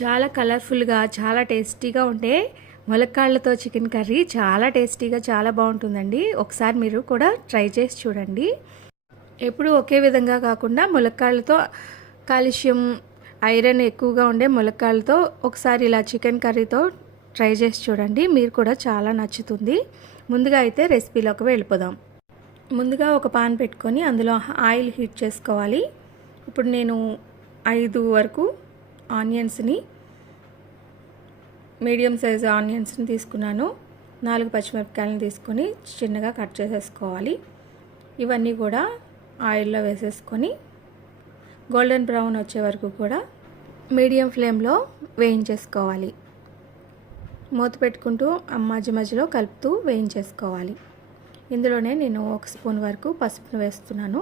చాలా కలర్ఫుల్గా చాలా టేస్టీగా ఉంటే ములక్కాళ్ళతో చికెన్ కర్రీ చాలా టేస్టీగా చాలా బాగుంటుందండి. ఒకసారి మీరు కూడా ట్రై చేసి చూడండి. ఎప్పుడు ఒకే విధంగా కాకుండా ములక్కాళ్ళతో కాల్షియం ఐరన్ ఎక్కువగా ఉండే ములక్కాళ్ళతో ఒకసారి ఇలా చికెన్ కర్రీతో ట్రై చేసి చూడండి. మీరు కూడా చాలా నచ్చుతుంది. ముందుగా అయితే రెసిపీలోకి వెళ్ళిపోదాం. ముందుగా ఒక పాన్ పెట్టుకొని అందులో ఆయిల్ హీట్ చేసుకోవాలి. ఇప్పుడు నేను 5 వరకు ఆనియన్స్ని మీడియం సైజు ఆనియన్స్ని తీసుకున్నాను. 4 పచ్చిమిరపకాయలను తీసుకొని చిన్నగా కట్ చేసేసుకోవాలి. ఇవన్నీ కూడా ఆయిల్లో వేసేసుకొని గోల్డెన్ బ్రౌన్ వచ్చే వరకు కూడా మీడియం ఫ్లేమ్లో వేయించేసుకోవాలి. మూత పెట్టుకుంటూ మధ్య మధ్యలో కలుపుతూ వేయించేసుకోవాలి. ఇందులోనే నేను 1 స్పూన్ వరకు పసుపును వేస్తున్నాను.